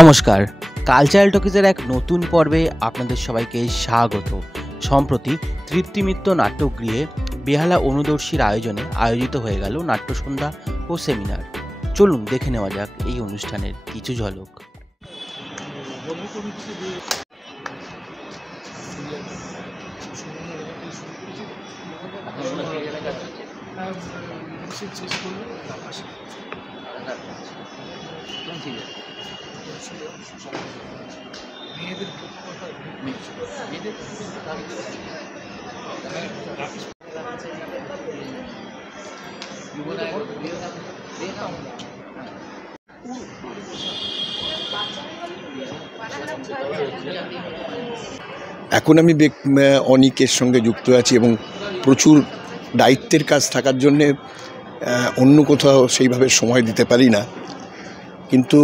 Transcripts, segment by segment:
নমস্কার, কালচারাল টকিজের এক নতুন পর্বে আপনাদের সবাইকে স্বাগত। সম্প্রতি তৃপ্তি মিত্র নাট্যগৃহে বেহালা অনুদর্শীর আয়োজনে আয়োজিত হয়ে গেল নাট্যসন্ধ্যা ও সেমিনার। চলুন দেখে নেওয়া যাক এই অনুষ্ঠানের কিছু ঝলক। এখন আমি অনিকের সঙ্গে যুক্ত আছি এবং প্রচুর দায়িত্বের কাজ থাকার জন্যে অন্য কোথাও সেইভাবে সময় দিতে পারি না। কিন্তু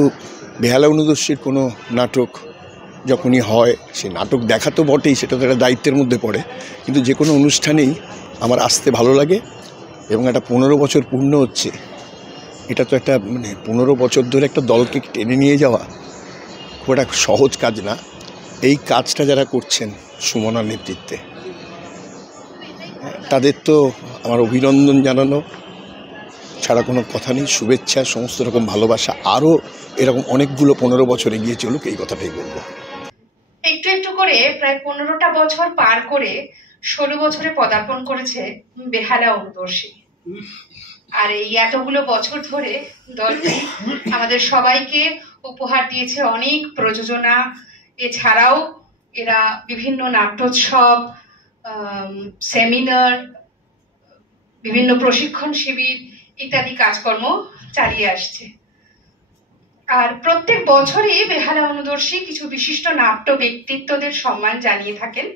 বেহালা অনুদর্শীর কোনো নাটক যখনই হয়, সে নাটক দেখা তো বটেই, সেটা তো একটা দায়িত্বের মধ্যে পড়ে, কিন্তু যে কোনো অনুষ্ঠানেই আমার আসতে ভালো লাগে। এবং একটা 15 বছর পূর্ণ হচ্ছে, এটা তো একটা 15 বছর ধরে একটা দলকে টেনে নিয়ে যাওয়া খুব একটা সহজ কাজ না। এই কাজটা যারা করছেন সুমনার নেতৃত্বে, তাদের তো আমার অভিনন্দন জানানো ছাড়া কোনো কথা নেই। শুভেচ্ছা, সমস্ত রকম ভালোবাসা, আরও এরকম অনেকগুলো 15 বছর এগিয়ে চলুক, এই কথাটাই বলবো। একটু একটু করে প্রায় 15টা বছর পার করে 16 বছরে পদার্পণ করেছে বেহালা অনুদর্শী। আর এই এতগুলো বছর ধরে দলটি আমাদের সবাইকে উপহার দিয়েছে অনেক প্রযোজনা। এছাড়াও এরা বিভিন্ন নাট্যোৎসব, সেমিনার, বিভিন্ন প্রশিক্ষণ শিবির ইত্যাদি কাজকর্ম চালিয়ে আসছে। আর প্রত্যেক বছরই বেহালা অনুদর্শী কিছু বিশিষ্ট নাট্য ব্যক্তিত্বদের সম্মান জানিয়ে থাকেন।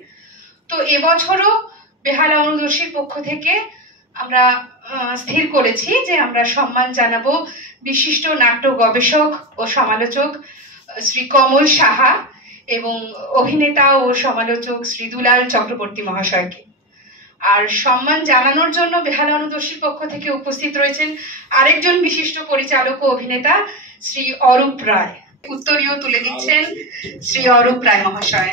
তো এবছরও বেহালা অনুদর্শীর পক্ষ থেকে আমরা স্থির করেছি যে আমরা সম্মান জানাবো বিশিষ্ট নাট্য গবেষক ও সমালোচক শ্রী কমল সাহা এবং অভিনেতা ও সমালোচক শ্রী দুলাল চক্রবর্তী মহাশয়কে। আর সম্মান জানানোর জন্য বেহালা অনুদর্শীর পক্ষ থেকে উপস্থিত রয়েছেন আরেকজন বিশিষ্ট পরিচালক ও অভিনেতা শ্রী অরূপ রায়। উত্তরীয় তুলে দিচ্ছেন শ্রী অরূপ রায় মহাশয়।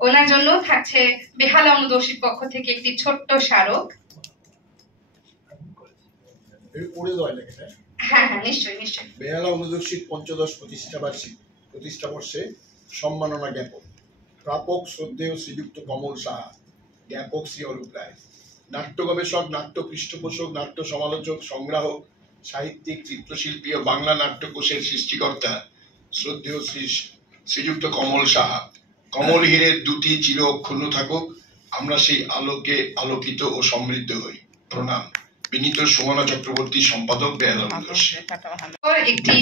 ওনার জন্য থাকছে বেহালা অনুদর্শীর পক্ষ থেকে একটি ছোট্ট স্মারক। হ্যাঁ, নিশ্চয়ই নিশ্চয়ই। বেহালা অনুদর্শীর ৫০ প্রতিষ্ঠা বর্ষে সম্মাননা জ্ঞাপন। প্রাপক শ্রদ্ধেয় শ্রীযুক্ত কমল সাহা, জ্ঞাপক শ্রী অরূপ রায়। নাট্য গবেষক, নাট্য পৃষ্ঠপোষক, নাট্য সমালোচক, সংগ্রাহক, সাহিত্যিক, চিত্রশিল্পী ও বাংলা নাট্যকোষের সৃষ্টিকর্তা শ্রদ্ধেয় শ্রীযুক্ত কমল সাহা। কমল হীরের দুটি চির অক্ষুণ্ণ থাকুক, আমরা সেই আলোকে আলোকিত ও সমৃদ্ধ হই। প্রণাম। বিনীত সুমনা চক্রবর্তী, সম্পাদক, বেহালা অনুদর্শী। একটি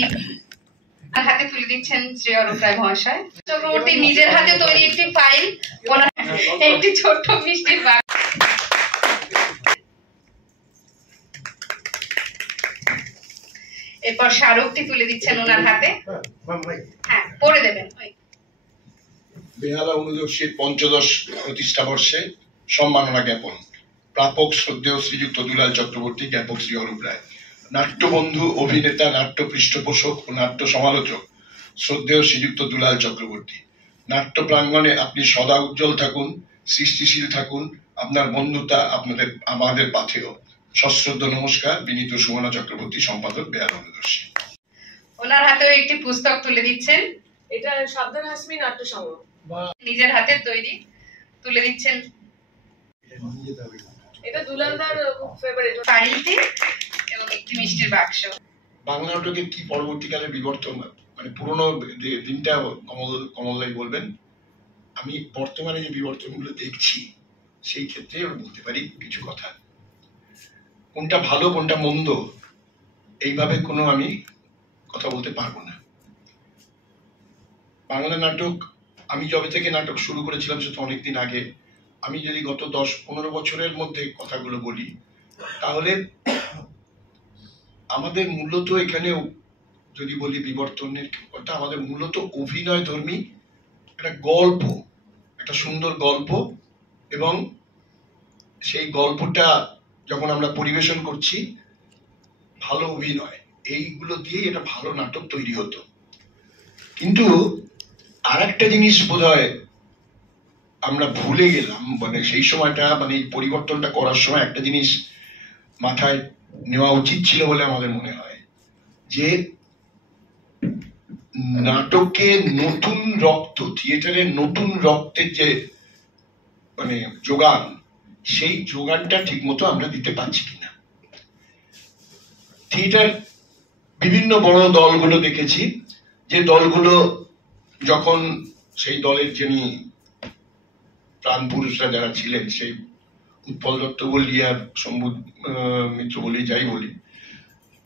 হাতে তুলে দিচ্ছেন শ্রী অরূপ রায় মহাশয়। চক্রবর্তী নিজের হাতে তৈরি একটি ফাইল, একটি ছোট্ট মিষ্টির বাক্স। এরপর স্মারকটি তুলে দিচ্ছেন ওনার হাতে। হ্যাঁ, পড়ে দেবেন। বেহালা অনুদর্শীর ৫০ প্রতিষ্ঠা বর্ষে সম্মাননা জ্ঞাপন। প্রাপক শ্রদ্ধেয় শ্রীযুক্ত দুলাল চক্রবর্তী, জ্ঞাপক শ্রী অরূপ রায়। নাট্যবন্ধু, অভিনেতা, নাট্য পৃষ্ঠপোষক ও নাট্য সমালোচক শ্রদ্ধেয় শ্রীযুক্ত দুলাল চক্রবর্তী। নাট্য প্রাঙ্গণে আপনি সদা উজ্জ্বল থাকুন, সৃষ্টিশীল থাকুন, আপনার বন্ধুতা আমাদের পাথেয়। সশ্রদ্ধ নমস্কার, বিনীত সুমনা চক্রবর্তী, সম্পাদক, বেহালা অনুদর্শী। ওনার হাতেও একটি পুস্তক তুলে দিচ্ছেন। এটা সাবধান হাসমি নাট্য সংগ্রহ, নিজের হাতে তৈরি, তুলে দিচ্ছেন। এটা দুলালদার ফেভারিট ফাইলটি এবং একটি মিষ্টির বাক্স। বাংলা নাটকের কি পরবর্তীকালে বিবর্তন, পুরোনো দিনটা কমলদাই বলবেন। আমি বর্তমানে যে বিবর্তনগুলো দেখছি সেই ক্ষেত্রে বলতে পারি কিছু কথা। কোনটা ভালো কোনটা মন্দ এইভাবে কোনো আমি কথা বলতে পারবো না। বাংলা নাটক, আমি যবে থেকে নাটক শুরু করেছিলাম সেটা অনেকদিন আগে, আমি যদি গত 10-15 বছরের মধ্যে কথাগুলো বলি, তাহলে আমাদের মূলত এখানে যদি বলি বিবর্তনের কথা, আমাদের মূলত অভিনয় ধর্মী একটা গল্প, একটা সুন্দর গল্প, এবং সেই গল্পটা যখন আমরা পরিবেশন করছি, ভালো অভিনয়, এইগুলো দিয়েই একটা ভালো নাটক তৈরি হতো। কিন্তু আর একটা জিনিস বোধহয় আমরা ভুলে গেলাম, মানে সেই সময়টা, মানে এই পরিবর্তনটা করার সময় একটা জিনিস মাথায় নেওয়া উচিত ছিল বলে আমাদের মনে হয়, যে নাটকে নতুন রক্ত, থিয়েটারের নতুন রক্তের যে মানে যোগান, সেই যোগানটা ঠিক মতো আমরা দিতে পারছি কিনা। থিয়েটার বিভিন্ন বড় দলগুলো দেখেছি, যে দলগুলো যখন সেই দলের যিনি প্রাণ পুরুষরা যারা ছিলেন, সেই উৎপল দত্ত বলি আর শম্ভু মিত্র বলি, যাই বলি,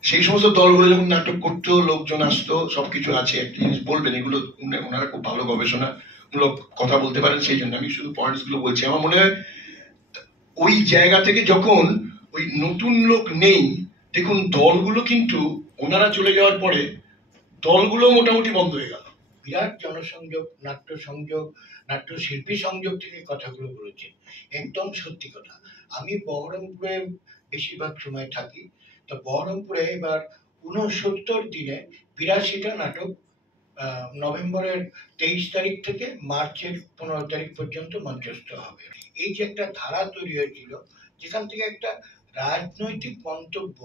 সেই সমস্ত দলগুলো যখন নাটক করতো, লোকজন আসতো, সবকিছু আছে। একটা জিনিস বলবেন, এগুলো ওনারা খুব ভালো গবেষণামূলক কথা বলতে পারেন, সেই জন্য আমি শুধু পয়েন্টস গুলো বলছি। আমার মনে হয় ওই জায়গা থেকে যখন ওই নতুন লোক নেই, দেখুন দলগুলো কিন্তু ওনারা চলে যাওয়ার পরে দলগুলো মোটামুটি বন্ধ হয়ে গেল। বিরাট জনসংযোগ, নাট্য সংযোগ, নাট্য শিল্পী সংযোগ থেকে কথাগুলো বলেছেন, একদম সত্যি কথা। আমি বহরমপুরে বেশিরভাগ সময় থাকি, তো বহরমপুরে এবার 69 দিনে 82টা নাটক নভেম্বরের 23 তারিখ থেকে মার্চের 15 তারিখ পর্যন্ত মঞ্চস্থ হবে। এই যে একটা ধারা তৈরি হয়েছিল, যেখান থেকে একটা রাজনৈতিক মন্তব্য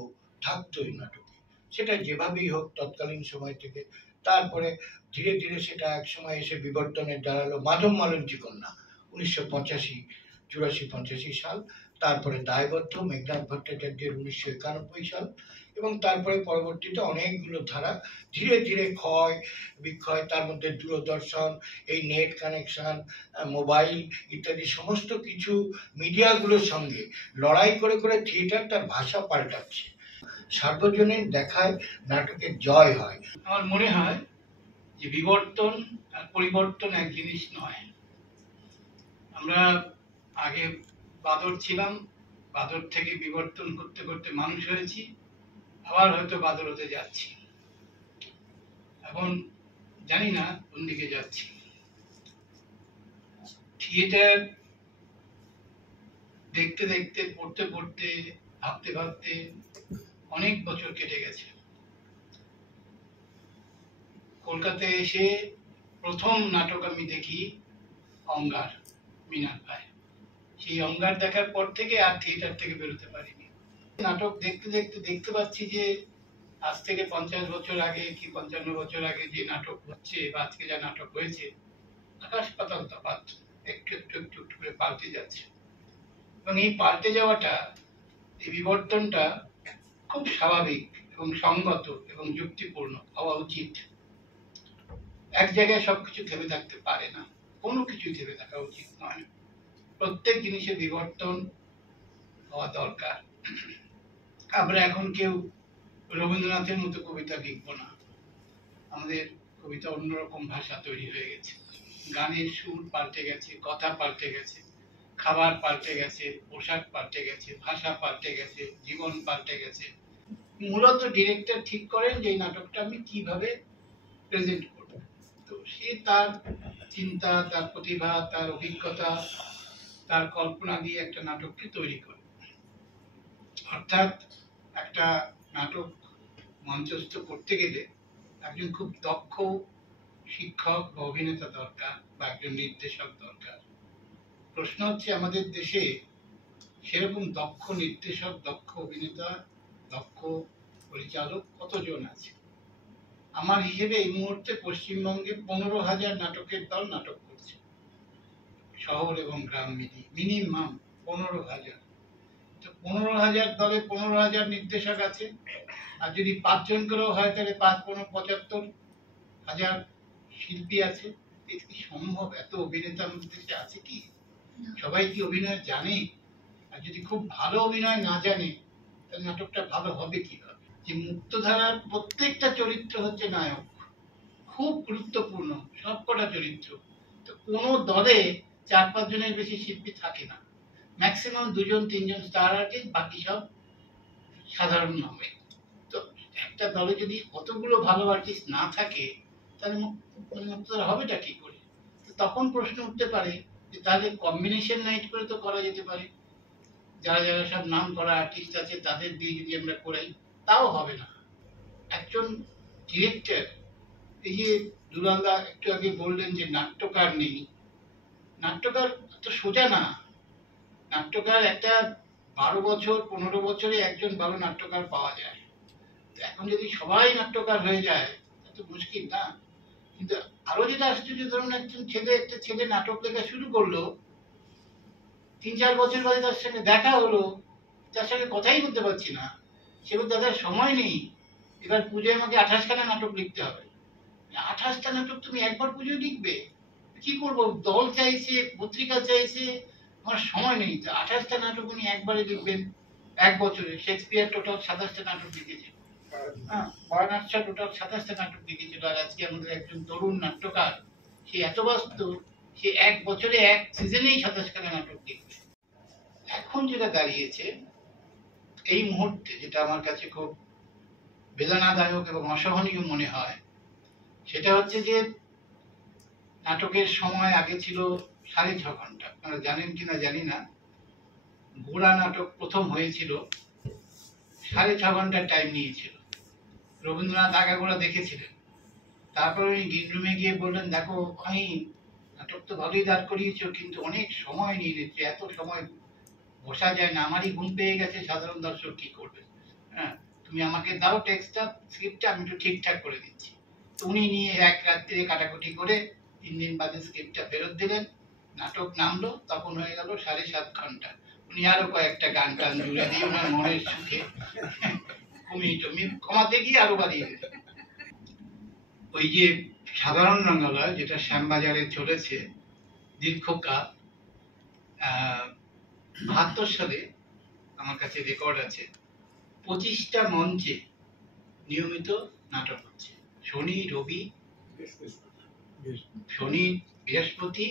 থাকতো এই নাটকে, সেটা যেভাবেই হোক তৎকালীন সময় থেকে। তারপরে ধীরে ধীরে সেটা এক সময় এসে বিবর্তনে দাঁড়ালো মাধব মালঞ্চি কন্যা 1985 সাল, তারপরে দায়বদ্ধ মেঘনাথ ভট্টাচার্যের 1991 সাল, এবং তারপরে পরবর্তীতে অনেকগুলো ধারা ধীরে ধীরে ক্ষয় বিক্ষয়, তার মধ্যে দূরদর্শন, এই নেট কানেকশন, মোবাইল ইত্যাদি সমস্ত কিছু মিডিয়াগুলোর সঙ্গে লড়াই করে করে থিয়েটার তার ভাষা পাল্টাচ্ছে। সার্বজনীন দেখায় নাটকের জয় হয়। আমার মনে হয় যে বিবর্তন আর পরিবর্তন এক জিনিস নয়। আমরা আগে বাদর ছিলাম, বাদর থেকে বিবর্তন করতে করতে মানুষ হয়েছি, আবার হয়তো বাদর হতে যাচ্ছি। এখন জানি না কোন দিকে যাচ্ছি। থিয়েটার দেখতে দেখতে, পড়তে পড়তে, ভাবতে ভাবতে অনেক বছর কেটে গেছে। কলকাতায় এসে প্রথম নাটক আমি দেখি অঙ্গার, মিনার ভাই। সেই অঙ্গার দেখার পর থেকে আর থিয়েটার থেকে বেরোতে পারিনি। নাটক দেখতে দেখতে দেখতে পাচ্ছি যে আজ থেকে 50 বছর আগে কি 55 বছর আগে যে নাটক হচ্ছে বা আজকে যা নাটক হয়েছে, আকাশ পাতাল তফাৎ, একটু একটু একটু একটু করে পাল্টে যাচ্ছে। এবং এই পাল্টে যাওয়াটা, এই বিবর্তনটা খুব স্বাভাবিক এবং সঙ্গত এবং যুক্তিপূর্ণ হওয়া উচিত। এক জায়গায় সবকিছু থেমে থাকতে পারে না, কোনো কিছুই থেমে থাকা উচিত নয়। প্রত্যেক জিনিসের বিবর্তন হওয়া দরকার। আমরা এখন কেউ রবীন্দ্রনাথের মতো কবিতা লিখব না। আমাদের কবিতা অন্যরকম ভাষা তৈরি হয়ে গেছে, গানের সুর পাল্টে গেছে, কথা পাল্টে গেছে, খাবার পাল্টে গেছে, পোশাক পাল্টে গেছে, ভাষা পাল্টে গেছে, জীবন পাল্টে গেছে। মূলত ডিরেক্টর ঠিক করেন যে এই নাটকটা আমি কিভাবে প্রেজেন্ট করব। তো সে তার চিন্তা, তার প্রতিভা, তার অভিজ্ঞতা, তার কল্পনা দিয়ে একটা নাটককে তৈরি করে। অর্থাৎ একটা নাটক মঞ্চস্থ করতে গেলে একজন খুব দক্ষ শিক্ষক বা অভিনেতা দরকার, বা একজন নির্দেশক দরকার। প্রশ্ন হচ্ছে আমাদের দেশে সেরকম দক্ষ নির্দেশক, দক্ষ অভিনেতা, দক্ষ পরিচালক কতজন আছে? আমার হিসেবে এই মুহূর্তে পশ্চিমবঙ্গে 15,000 নাটকের দল নাটক করছে, শহর এবং গ্রাম মিলিয়ে মিনিমাম 15,000। তো 15,000 দলে 15,000 নির্দেশক আছে, আর যদি 5 জন করেও হয় তাহলে 75,000 শিল্পী আছে। এটা কি সম্ভব? এত অভিনেতা আমাদের দেশে আছে কি? সবাই কি অভিনয় জানে? আর যদি খুব ভালো অভিনয় না জানে তাহলে নাটকটা ভালো হবে কিভাবে? যে মুক্তধারার প্রত্যেকটা চরিত্র হচ্ছে নায়ক, খুব গুরুত্বপূর্ণ সবকটা চরিত্র। তো কোনো দলে 4-5 জনের বেশি শিল্পী থাকে না, ম্যাক্সিমাম 2 জন 3 জন স্টার আর্টিস্ট, বাকি সব সাধারণ নামে। তো একটা দলে যদি অতগুলো ভালো আর্টিস্ট না থাকে তাহলে মুক্তধারা হবেটা কি করে? তখন প্রশ্ন উঠতে পারে যে তাহলে কম্বিনেশন নাইট করে তো করা যেতে পারে, যারা যারা সব নাম করা আর্টিস্ট আছে তাদের দিয়ে যদি আমরা করাই, তাও হবে না। একজন ডিরেক্টর, এই যে দুলালদা একটু আগে বললেন যে নাট্যকার নেই, নাট্যকার তো সোজা না। নাট্যকার একটা 12 বছর 15 বছরে একজন ভালো নাট্যকার পাওয়া যায়। এখন যদি সবাই নাট্যকার হয়ে যায় তো মুশকিল না। কিন্তু আরো যেটা আশ্চর্য, ধরুন একটা ছেলে নাটক লেখা শুরু করলো, 3-4 বছর বাদে তার সঙ্গে দেখা হলো, তার সঙ্গে কথাই বলতে পারছি না, সে বলতে দাদার সময় নেই, এবার পুজোয় আমাকে 28খানা নাটক লিখতে হবে। 28টা নাটক তুমি একবার পুজোয় লিখবে? কি করবো, দল চাইছে, পত্রিকা চাইছে, আমার সময় নেই। 28টা নাটক উনি একবারে লিখবেন 1 বছরে। শেক্সপিয়ার টোটাল 27টা নাটক লিখেছে, বার্নার্ড শ টোটাল 27টা নাটক লিখেছিল। আর আজকে আমাদের একজন তরুণ নাট্যকার, সে এত ব্যস্ত, সে 1 বছরে 1 সিজনেই 27খানা নাটক লিখবে। এখন যেটা দাঁড়িয়েছে এই মুহূর্তে, যেটা আমার কাছে খুব বেদনাদায়ক এবং অসহনীয় মনে হয়, সেটা হচ্ছে যে নাটকের সময় আগে ছিল 6.5 ঘন্টা। আপনারা জানেন কিনা জানি না, ঘোড়া নাটক প্রথম হয়েছিল 6.5 ঘন্টার টাইম নিয়েছিল। রবীন্দ্রনাথ আগাগোড়া দেখেছিলেন। তারপর উনি গ্রিন রুমে গিয়ে বললেন, দেখো আমি নাটক তো ভালোই দাঁড় করিয়েছো, কিন্তু অনেক সময় নিয়ে নিচ্ছে, এত সময় বসা যায় না, আমারই ঘুম পেয়ে গেছে, সাধারণ দর্শক কি করবে? হ্যাঁ, তুমি আমাকে দাও টেক্সটটা, স্ক্রিপ্টটা, আমি একটু ঠিকঠাক করে দিচ্ছি। তো উনি নিয়ে 1 রাত্রে কাটাকুটি করে 3 দিন বাদে স্ক্রিপ্টটা ফেরত দিলেন, নাটক নামলো, তখন হয়ে গেল 7.5 ঘন্টা। উনি আরো কয়েকটা গান টান জুড়ে দিয়ে ওনার মনের সুখে কমিয়ে টমিয়ে কমাতে গিয়ে আরো বাড়িয়ে দিলেন। ওই যে সাধারণ রঙ্গালয়, যেটা শ্যামবাজারে চলেছে দীর্ঘকাল, 72 সালে আমার কাছে রেকর্ড আছে, 25টা মঞ্চে নিয়মিত নাটক হচ্ছে। শনি বৃহস্পতি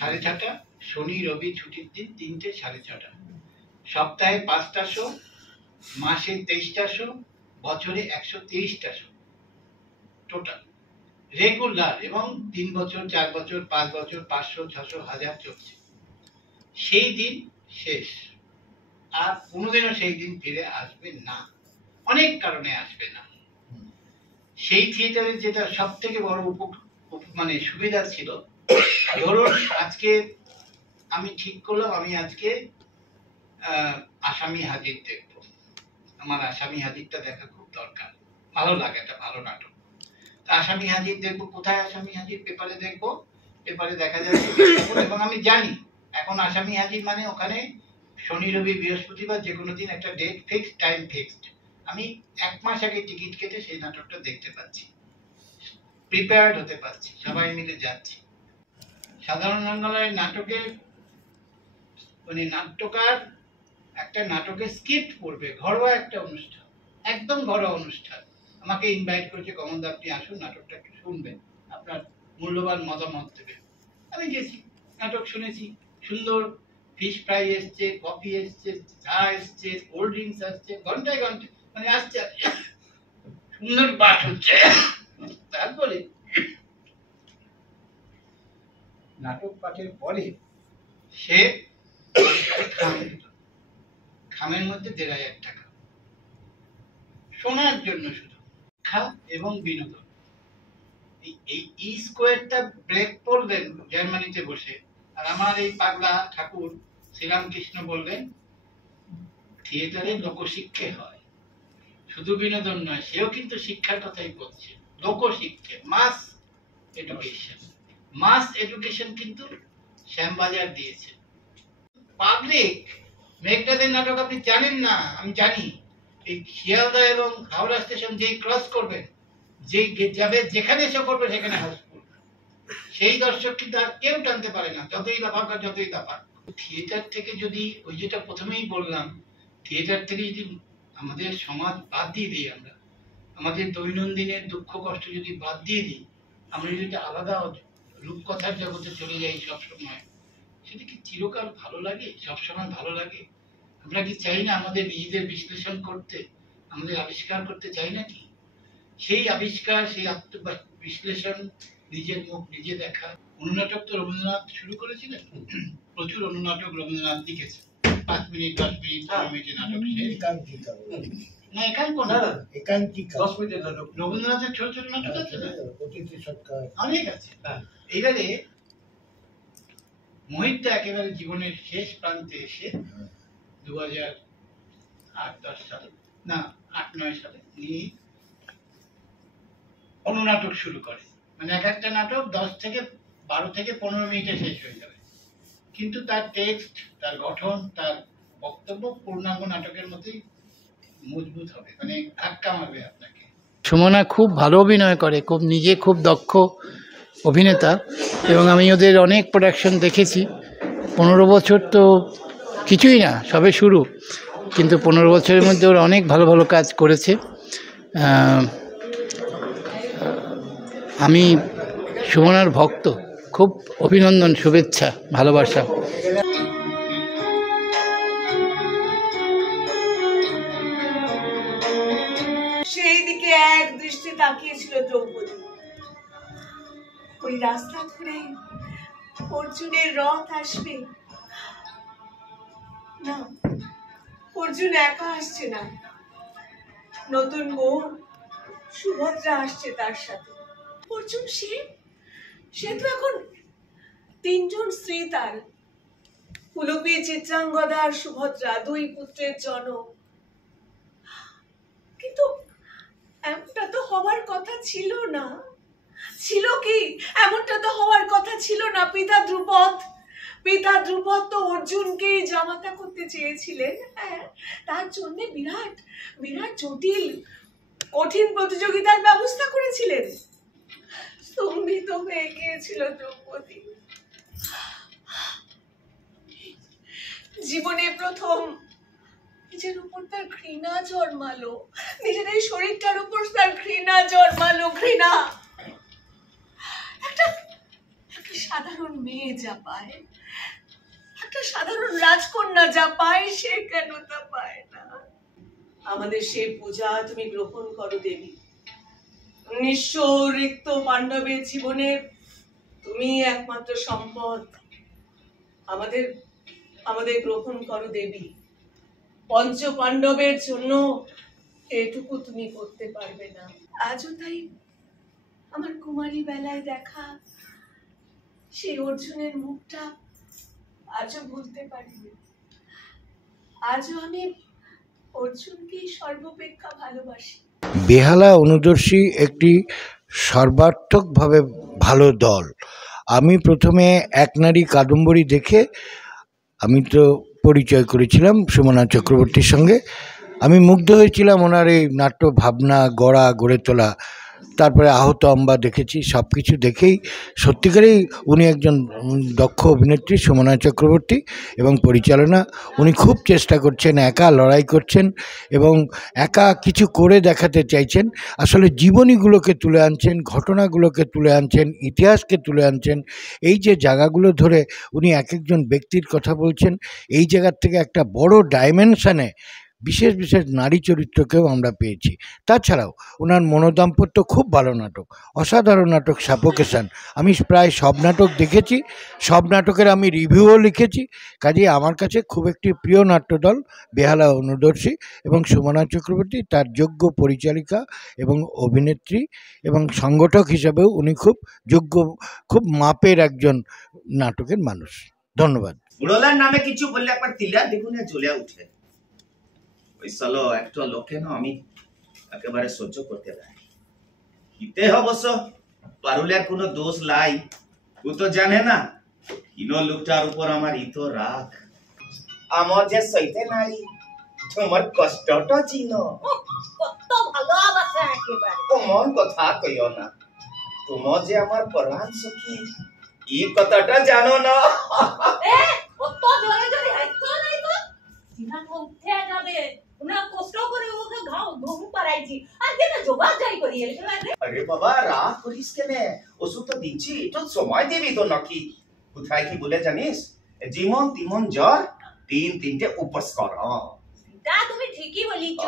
6:30, শনি রবি ছুটির দিন 3টে 6:30, সপ্তাহে 5টা শো, মাসে 23টা শো, বছরে 130টা শো টোটাল রেগুলার, এবং 3 বছর 4 বছর 5 বছর 500 600 1000 চলছে। সেই দিন শেষ, আর কোনোদিনও সেই দিন ফিরে আসবে না, অনেক কারণে আসবে না। সেই থিয়েটারের যেটা সব থেকে বড় মানে সুবিধা ছিল, ধরুন আজকে আমি ঠিক করলাম আমি আজকে আসামি হাজির দেখবো, আমার আসামি হাজিরটা দেখা খুব দরকার, ভালো লাগে, একটা ভালো নাটক। আসামি হাজির দেখবো, কোথায় আসামি হাজির? পেপারে দেখবো, পেপারে দেখা যাচ্ছে, এবং আমি জানি এখন আসামি হাজির মানে ওখানে শনি রবি বৃহস্পতিবার যে কোনো দিন একটা ডেট ফিক্সড, টাইম ফিক্সড। আমি 1 মাস আগে টিকিট কেটে সেই নাটকটা দেখতে পাচ্ছি, প্রিপেয়ার্ড হতে পারছি, সবাই মিলে যাচ্ছি। সাধারণ রঙ্গালয়ের নাটকের মানে নাট্যকার একটা নাটকের স্ক্রিপ্ট পড়বে, ঘরোয়া একটা অনুষ্ঠান, একদম ঘরোয়া অনুষ্ঠান। আমাকে ইনভাইট করেছে, কমলদা আপনি আসুন, নাটকটা একটু শুনবেন, আপনার মূল্যবান মতামত দেবেন। আমি গেছি, নাটক শুনেছি, সুন্দর ফিশ ফ্রাই এসছে, কফি এসছে, চা এসছে, কোল্ড ড্রিঙ্কস আসছে, ঘন্টায় ঘন্টায় মানে আসছে, সুন্দর পাঠ হচ্ছে। তারপরে নাটক পাঠের পরে সে খামের মধ্যে 1500 টাকা শোনার জন্য, শুধু শিক্ষা এবং বিনোদন। এই স্কোয়ারটা ব্রেক করলেন জার্মানিতে বসে, আর আমার এই পাগলা ঠাকুর শ্রীরামকৃষ্ণ বললেন থিয়েটারে লোকশিক্ষা হয়, শুধু বিনোদন নয়, সেও কিন্তু শিক্ষার কথাই বলছে, লোকশিক্ষা, মাস এডুকেশন। মাস এডুকেশন কিন্তু শ্যামবাজার দিয়েছে। পাবলিক মেঘনাদের নাটক আপনি জানেন না, আমি জানি। এই শিয়ালদা এবং হাওড়া স্টেশন যেই ক্রস করবেন, যেই যাবে, যেখানে এসে করবে সেখানে হাউসফুল, সেই দর্শক কিন্তু আর কেউ টানতে পারে না, যতই লাফাক আর যতই লাফাক। থিয়েটার থেকে যদি, ওই যেটা প্রথমেই বললাম, থিয়েটার থেকে যদি আমাদের সমাজ বাদ দিয়ে দিই, আমরা আমাদের দৈনন্দিনের দুঃখ কষ্ট যদি বাদ দিয়ে দিই, আমরা যদি আলাদা রূপকথার জগতে চলে যাই সবসময়, সেটা কি চিরকাল ভালো লাগে? সবসময় ভালো লাগে? আমরা কি চাই না আমাদের নিজেদের বিশ্লেষণ করতে, আমাদের আবিষ্কার করতে চাই নাকি? সেই আবিষ্কার, সেই বিশ্লেষণ, নিজের মুখ নিজে দেখা। অনুনাটক তো রবীন্দ্রনাথ শুরু করেছিলেন, প্রচুর অনুনাটক রবীন্দ্রনাথ লিখেছে, 5 মিনিট 10 মিনিট 15 মিনিটের নাটক। না একাঙ্ক না না, না একাঙ্কিকা 10 মিনিটের নাটক। রবীন্দ্রনাথের ছোট ছোট নাটক আছে না, অতিথি সৎকার। অনেক আছে। হ্যাঁ। এইবারে মোহিতটা একেবারে জীবনের শেষ প্রান্তে এসে 2008-10 সালে না 8-9 সালে উনি অনুনাটক শুরু করে। মানে এক একটা নাটক 12 থেকে 15 মিনিটে শেষ হয়ে যাবে, কিন্তু তার টেক্সট, তার গঠন, তার বক্তব্য পূর্ণাঙ্গ নাটকের মতোই মজবুত হবে, মানে ধাক্কা মারবে আপনাকে। সুমনা খুব ভালো অভিনয় করে, নিজে খুব দক্ষ অভিনেতা, এবং আমি ওদের অনেক প্রোডাকশন দেখেছি। 15 বছর তো কিছুই না, সবে শুরু, কিন্তু 15 বছরের মধ্যে ওরা অনেক ভালো ভালো কাজ করেছে। আমি সুমনার ভক্ত, খুব অভিনন্দন, শুভেচ্ছা, ভালোবাসা। সেই দিকে এক দৃষ্টি তাকিয়েছিল দ্রৌপদী। ওই রাস্তা ধরে অর্জুনের রথ আসবে না, অর্জুন একা আসছে না, নতুন বউ সুভদ্রা আসছে তার সাথে। অর্জুন সে তো এখন 3 জন স্ত্রী তার, পুলুপি, চিত্রাঙ্গদা আর সুভদ্রা, 2 পুত্রের জনক। কিন্তু এমনটা তো হওয়ার কথা ছিল না, ছিল কি? এমনটা তো হওয়ার কথা ছিল না। পিতা ধ্রুপদ তো অর্জুনকেই জামাতা করতে চেয়েছিলেন। হ্যাঁ, তার জন্য বিরাট জটিল কঠিন প্রতিযোগিতার ব্যবস্থা করেছিলেন। স্তম্ভিত হয়ে গিয়েছিল দ্রৌপদী। জীবনে প্রথম নিজের উপর তার ঘৃণা জন্মালো, নিজের এই শরীরটার উপর তার ঘৃণা জন্মালো। ঘৃণা একটা সাধারণ মেয়ে যা পায়, একটা সাধারণ রাজকন্যা যা পায়, সে কেন তা পায় না? আমাদের সেই পূজা তুমি গ্রহণ করো দেবী। নিঃস্ব রিক্ত পাণ্ডবের জীবনে তুমি একমাত্র সম্পদ। আমাদের গ্রহণ করো দেবী। 5 পাণ্ডবের জন্য এটুকু তুমি করতে পারবে না। আজও তাই আমার কুমারী বেলায় দেখা সেই অর্জুনের মুখটা আজও ভুলতে পারিনি। আজও আমি অর্জুনকেই সর্বাপেক্ষা ভালোবাসি। বেহালা অনুদর্শী একটি সর্বার্থকভাবে ভালো দল। আমি প্রথমে এক নারী কাদম্বরী দেখে আমি তো পরিচয় করেছিলাম সুমনা চক্রবর্তীর সঙ্গে। আমি মুগ্ধ হয়েছিলাম ওনার এই নাট্য ভাবনা, গড়ে তোলা। তারপরে আহত অম্বা দেখেছি। সব কিছু দেখেই সত্যিকারেই উনি একজন দক্ষ অভিনেত্রী সুমনা চক্রবর্তী, এবং পরিচালনা উনি খুব চেষ্টা করছেন, একা লড়াই করছেন এবং একা কিছু করে দেখাতে চাইছেন। আসলে জীবনীগুলোকে তুলে আনছেন, ঘটনাগুলোকে তুলে আনছেন, ইতিহাসকে তুলে আনছেন। এই যে জায়গাগুলো ধরে উনি এক একজন ব্যক্তির কথা বলছেন, এই জায়গার থেকে একটা বড় ডাইমেনশানে বিশেষ নারী চরিত্রকেও আমরা পেয়েছি। তাছাড়াও ওনার মনোদাম্পত্য খুব ভালো নাটক, অসাধারণ নাটক সাফোকেশন। আমি প্রায় সব নাটক দেখেছি, সব নাটকের আমি রিভিউও লিখেছি। কাজেই আমার কাছে খুব একটি প্রিয় নাট্যদল বেহালা অনুদর্শী, এবং সুমনা চক্রবর্তী তার যোগ্য পরিচালিকা এবং অভিনেত্রী এবং সংগঠক হিসাবেও উনি খুব যোগ্য, খুব মাপের একজন নাটকের মানুষ। ধন্যবাদ। উড়লার নামে কিছু বললে একবার তিলা দ্বিগুণে জ্বলে উঠে। ওই সালো একটা লোকে না আমি একেবারে সহ্য করতে পারি। হিতে অবশ্য পারুলের কোনো দোষ লাই, ও তো জানে না ইনো লোকটার উপর আমার ইত রাগ। আমার যে সইতে নাই, তোমার কষ্টটা চিনো। কত ভালোবাসা একেবারে। তোমার কথা কইও না, তোমার যে আমার প্রাণ সখী, এই কথাটা জানো না। কত জোরে জোরে হাসতো নাই তো, দিনা উঠে যাবে। উনা কষ্ট করে ওকে ঘুম পারাইছি, আর কেন জবাব যাই করি এলে। আরে বাবা, রাগ করিস কেন? ওষুধ তো দিচ্ছি, একটু সময় দিবি তো নাকি? কোথায় কি বলে জানিস? যেমন তিমন জ্বর, 3-3টে উপোস কর। তা তুমি ঠিকই বলিছ।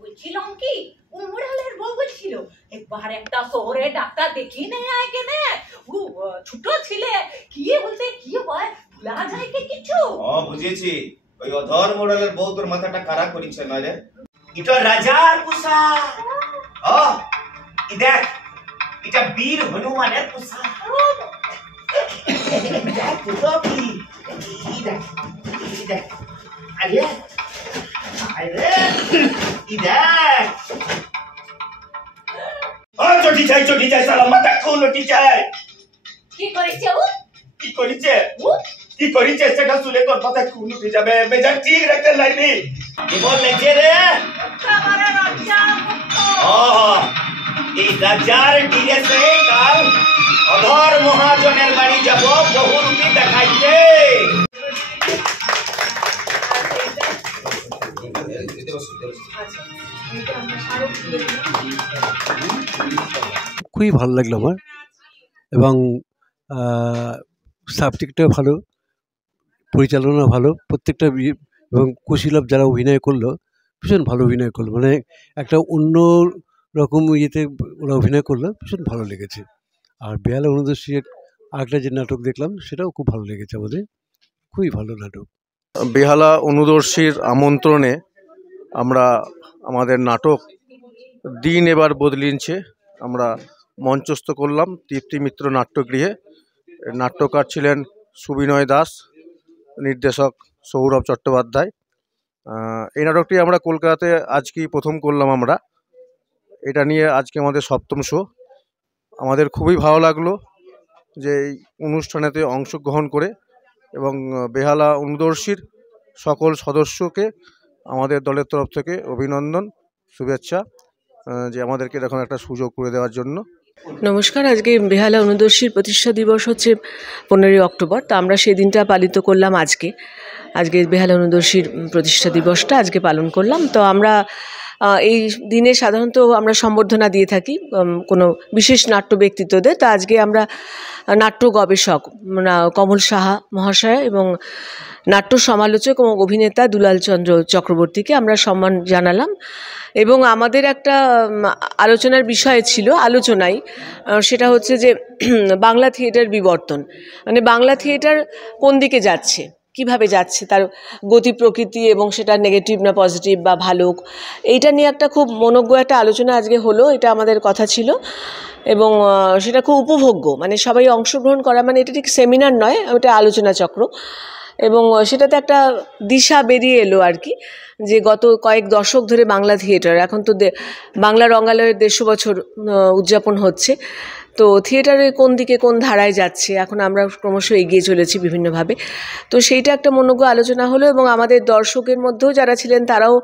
বলছিলাম কি, উমরালের বউ বলছিল একবার একটা শহরে ডাক্তার দেখি নাই আয় কেন, ও ছোট ছিলে, কি বলতে কি হয় ভুলা যায় কি কিছু। বুঝেছি, ওই অধর মোড়ালের বউ তোর মাথাটা খারাপ করিছে না রে। এটা রাজার পোশাক। ও দেখ, এটা বীর হনুমানের পোশাক। দেখ তো কি, দেখ দেখ, আরে আরে দেখ। ও চটি চাই সালা মাথা কোন লটি চাই। কি করেছে ও? কি করিছে সেটা শুনে তোর মাথায় খুন উঠে যাবে। মেজাজ ঠিক রাখতে লাগবি। কি বলছে রে? এই রাজার ডিরেসে কাল অধর মহাজনের বাড়ি যাব বহুরূপী দেখাইতে। খুবই ভালো লাগলো আমার, এবং সাবজেক্টটা ভালো, পরিচালনা ভালো, প্রত্যেকটা এবং কুশীলভ যারা অভিনয় করলো ভীষণ ভালো অভিনয় করলো, মানে একটা অন্য রকম ইয়েতে ওরা অভিনয় করলো, ভীষণ ভালো লেগেছে। আর বেহালা অনুদর্শীর আরেকটা যে নাটক দেখলাম সেটাও খুব ভালো লেগেছে আমাদের, খুবই ভালো নাটক। বেহালা অনুদর্শীর আমন্ত্রণে আমরা আমাদের নাটক দিন এবার বদলিনছে আমরা মঞ্চস্থ করলাম তৃপ্তি মিত্র নাট্যগৃহে। নাট্যকার ছিলেন সুবিনয় দাস, নির্দেশক সৌরভ চট্টোপাধ্যায়। এই নাটকটি আমরা কলকাতাতে আজকেই প্রথম করলাম আমরা। এটা নিয়ে আজকে আমাদের ৭ম শো। আমাদের খুবই ভালো লাগলো যে এই অনুষ্ঠানেতে অংশগ্রহণ করে, এবং বেহালা অনুদর্শীর সকল সদস্যকে আমাদের দলের তরফ থেকে অভিনন্দন, শুভেচ্ছা যে আমাদেরকে এরকম একটা সুযোগ করে দেওয়ার জন্য। নমস্কার। আজকে বেহালা অনুদর্শীর প্রতিষ্ঠা দিবস হচ্ছে 15ই অক্টোবর, তো আমরা সেই দিনটা পালিত করলাম আজকে বেহালা অনুদর্শীর প্রতিষ্ঠা দিবসটা আজকে পালন করলাম। তো আমরা এই দিনে সাধারণত আমরা সম্বর্ধনা দিয়ে থাকি কোনো বিশেষ নাট্য ব্যক্তিত্বদের। তো আজকে আমরা নাট্য গবেষক কমল সাহা মহাশয় এবং নাট্য সমালোচক এবং অভিনেতা দুলাল চন্দ্র চক্রবর্তীকে আমরা সম্মান জানালাম। এবং আমাদের একটা আলোচনার বিষয় ছিল আলোচনায়, সেটা হচ্ছে যে বাংলা থিয়েটার বিবর্তন, মানে বাংলা থিয়েটার কোন দিকে যাচ্ছে, কিভাবে যাচ্ছে, তার গতি প্রকৃতি এবং সেটা নেগেটিভ না পজিটিভ বা ভালো, এইটা নিয়ে একটা খুব মনোজ্ঞ একটা আলোচনা আজকে হলো। এটা আমাদের কথা ছিল এবং সেটা খুব উপভোগ্য, মানে সবাই অংশগ্রহণ করা, মানে এটা ঠিক সেমিনার নয়, ওটা আলোচনা চক্র। এবং সেটাতে একটা দিশা বেরিয়ে এলো আর কি, যে গত কয়েক দশক ধরে বাংলা থিয়েটার, এখন তো বাংলা রঙ্গালয়ের 150 বছর উদযাপন হচ্ছে, তো থিয়েটারে কোন দিকে কোন ধারায় যাচ্ছে, এখন আমরা ক্রমশ এগিয়ে চলেছি বিভিন্নভাবে। তো সেইটা একটা মনোজ্ঞ আলোচনা হলো এবং আমাদের দর্শকের মধ্যেও যারা ছিলেন তারাও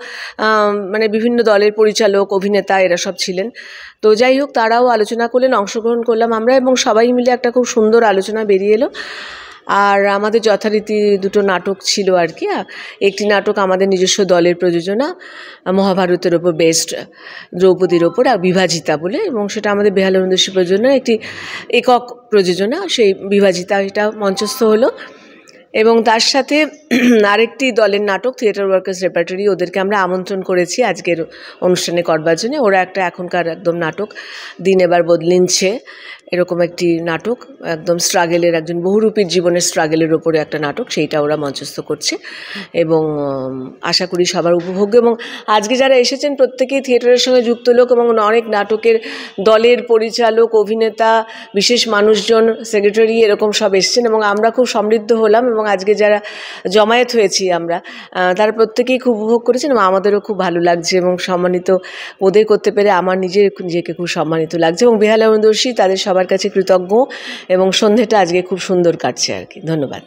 মানে বিভিন্ন দলের পরিচালক, অভিনেতা এরা সব ছিলেন। তো যাই হোক, তারাও আলোচনা করলেন, অংশগ্রহণ করলাম আমরা, এবং সবাই মিলে একটা খুব সুন্দর আলোচনা বেরিয়ে এলো। আর আমাদের যথারীতি দুটো নাটক ছিল আর কি। একটি নাটক আমাদের নিজস্ব দলের প্রযোজনা, মহাভারতের ওপর বেস্ট, দ্রৌপদীর ওপর, আর বিভাজিতা বলে, এবং সেটা আমাদের বেহালা অনুদর্শী প্রযোজনা একটি একক প্রযোজনা, সেই বিভাজিতা এটা মঞ্চস্থ হলো। এবং তার সাথে আরেকটি দলের নাটক থিয়েটার ওয়ার্কার্স রেপার্টরি, ওদেরকে আমরা আমন্ত্রণ করেছি আজকের অনুষ্ঠানে করবার জন্য। ওরা একটা এখনকার একদম নাটক দিন এবার বদলিনছে, এরকম একটি নাটক, একদম স্ট্রাগেলের, একজন বহুরূপীর জীবনের স্ট্রাগেলের ওপরে একটা নাটক, সেইটা ওরা মঞ্চস্থ করছে। এবং আশা করি সবার উপভোগ্য, এবং আজকে যারা এসেছেন প্রত্যেকেই থিয়েটারের সঙ্গে যুক্ত লোক, এবং অনেক নাটকের দলের পরিচালক, অভিনেতা, বিশেষ মানুষজন, সেক্রেটারি, এরকম সব এসেছেন, এবং আমরা খুব সমৃদ্ধ হলাম। এবং আজকে যারা জমায়েত হয়েছি আমরা, তারা প্রত্যেকেই খুব উপভোগ করেছেন এবং আমাদেরও খুব ভালো লাগছে, এবং সম্মানিত বোধ করতে পেরে আমার নিজেকে খুব সম্মানিত লাগছে। এবং বেহালা অনুদর্শী তাদের সবার কাছে কৃতজ্ঞ, এবং সন্ধেটা আজকে খুব সুন্দর কাটছে আর কি। ধন্যবাদ।